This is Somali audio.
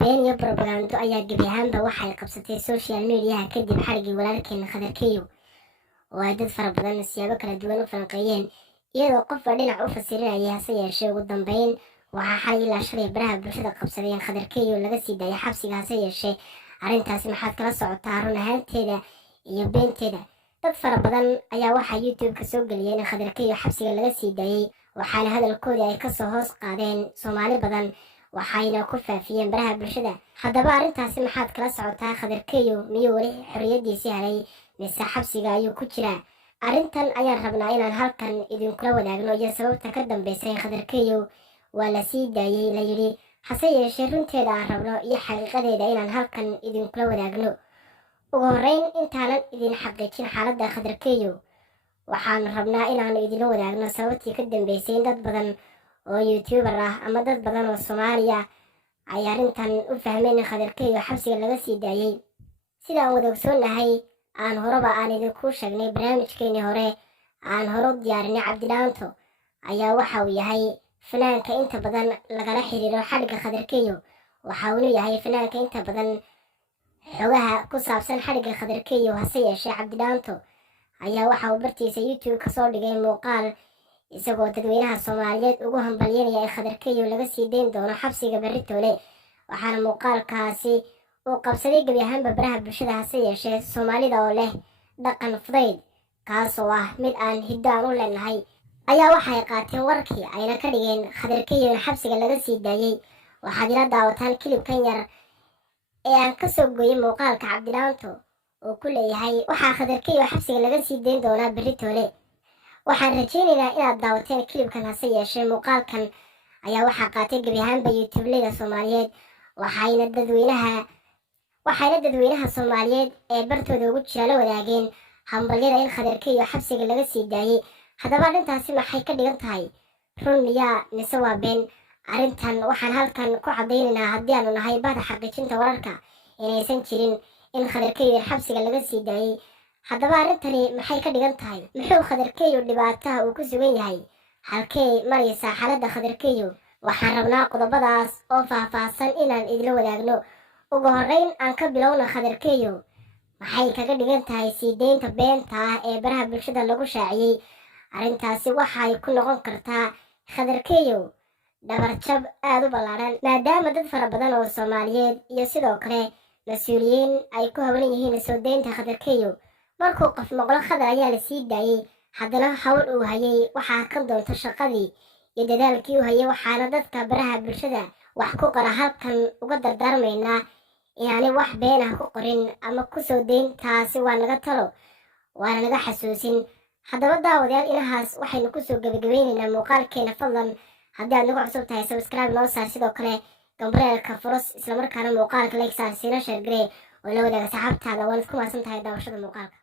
been iyo propaganda ayaa gebi ahaanba waxay qabsatay social media kadib xarigii walaalkeen Khadarkeyo oo ay dad fara badan siyaabo kala duwan u falanqeeyeen iyadoo qofba dhinac u fasirinaya hase yeeshee ugu dambeyn waxaa xalay ilaa shalay baraha bulshada qabsadeen Khadarkeyo laga sii daayay xabsiga hase yeeshee arrintaasi maxaad kala socotaa run ahaanteeda iyo beenteeda dad fara badan ayaa waxaa YouTube-ka soo geliyeen in Khadarkeyo xabsiga laga sii daayay waxaana hadalkoodii ay kasoo hoos qaadeen Soomaali badan waxayna ku faafiyeen baraha bulshada haddaba arrintaasi maxaad kala socotaa Khadarkeyo miyuu weli xorriyadiisii helay mise xabsiga ayuu ku jiraa arrintan ayaan rabnaa inaan halkan idinkula wadaagno iyo sababta ka dambeysay Khadarkeyo waa la sii daayay la yidhi hase yeeshee runteeda aan rabno iyo xaqiiqadeeda inaan halkan idinkula wadaagno ugu horreyn intaanan idin xaqiijin xaaladda Khadarkeyo waxaan rabnaa inaanu idinla wadaagno sababtii ka dambeysay in dad badan oo YouTuber ah ama dad badan oo Soomaaliya ay arrintan u fahmeen in Khadarkeyo xabsiga laga sii daayay sidaan wada ogsoonahay aan horeba aan idinku sheegnay barnaamijkeenii hore aan hore u diyaarinay Cabdilaanto ayaa waxa uu yahay fanaanka inta badan lagala xiriiro xadhigga Khadarkeyo waxa uu yahay fanaanka inta badan xogaha ku saabsan xadhigga Khadarkeyo hase yeeshee Cabdilaanto ayaa waxa uu bartiisa YouTube ka soo dhigay muuqaal isagoo dadweynaha Soomaaliyeed ugu hambalyeynaya in Khadarkeyo laga sii dayn doono xabsiga Baritoole waxaana muuqaalkaasi uu qabsaday gebi ahaanba baraha bulshada hase yeeshee Soomaalida oo leh dhaqan fudayd kaasoo ah mid aan hiddo aan u leenahay ayaa waxay qaateen warkii ayna ka dhigeen Khadarkeyo in xabsiga laga sii daayay waxaad ila daawataan kilibkan yar ee aan ka soo gooyay muuqaalka Cabdilaanto oo ku leeyahay waxaa Khadarkeyo xabsiga laga sii dayn doonaa Baritoole waxaan rajaynaynaa inaad daawateen kilibkan hase yeeshee muuqaalkan ayaa waxaa qaatay gebi ahaanba YouTube-leyda Soomaaliyeed waxayna dadweynaha Soomaaliyeed ee bartooda ugu jira la wadaageen hambalyada in Khadarkeyo xabsiga laga sii daayay haddaba arrintaasi maxay ka dhigan tahay run miyaa mise waa been arrintan waxaan halkan ku caddaynaynaa haddii aanu nahay bahda xaqiijinta wararka inaysan jirin in Khadarkeyo xabsiga laga sii daayay haddaba arrintani maxay ka dhigan tahay muxuu Khadarkeyo dhibaataha uu ku sugan yahay halkee maraysaa xaaladda Khadarkeyo waxaan rabnaa qodobadaas oo faahfaahsan inaan idila wadaagno ugu horreyn aan ka bilowna Khadarkeyo maxay kaga dhigan tahay sii deynta beenta ah ee baraha bulshada lagu shaaciyey arrintaasi waxay ku noqon kartaa Khadarkeyo dhabarjab aad u ballaaran maadaama dad fara badan oo Soomaaliyeed iyo sidoo kale mas-uuliyiin ay ku hawlan yihiin soo deynta Khadarkeyo markuu qof maqlo Khadar ayaa la sii daayay haddana hawl uu hayay waxaa ka doonto shaqadii iyo dadaalkii uu hayay waxaana dadka baraha bulshada wax ku qora halkan uga dardaarmaynaa inaanay wax been ah ku qorin ama ku soo deyn taasi waa naga talo waana naga xasuusin haddaba daawadayaal inahaas waxaynu kusoo gabagabeynaynaa muuqaalkeena fadlan haddii aad nagu cusub tahay subscribe noo saar sidoo kale gambareelka furos islamarkaana muuqaalka like saar siina sheer garee oo la wadaaga saxaabtaada waan isku maasan tahay daawashada muuqaalka